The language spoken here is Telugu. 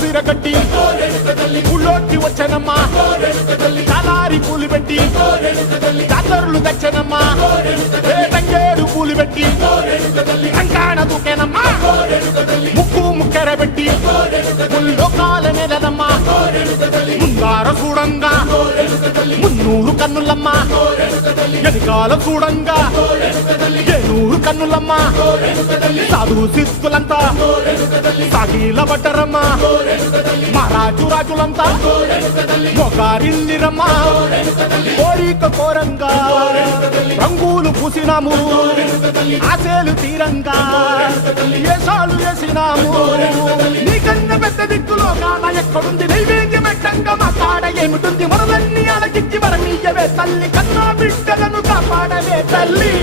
సిరగట్టి ఊళ్ళోకి వచ్చనమ్మా చాలారి పూలు పెట్టి జాతరులు తెచ్చనమ్మా తంగేడు పూలు పెట్టి కంకాణ దూకేనమ్మా ముక్కు ముక్కెర పెట్టి ముల్లోకాల నెలనమ్మా ముందార చూడంగా మున్నూరు కన్నులమ్మా వెనకాల చూడంగా ఏనూరు కన్నులమ్మా సాధువు సిద్ధులంతా సాగిల బట్టరమ్మా మహారాజు రాజులంతా మొగారిల్లిరమ్మా కోరిక కోరంగా రంగులు పూసినాము ఆశలు తీరంగా ఏసాలు వేసినాము నీకన్నా పెద్ద దిక్కులో కాన ఎక్కడుంది నైవేద్యం పెట్టంగా మా కాడ ఏమిటుంది మనలన్నీ అలకిచ్చి వరమీయవే తల్లి కన్నా బిడ్డలను కాపాడవే తల్లి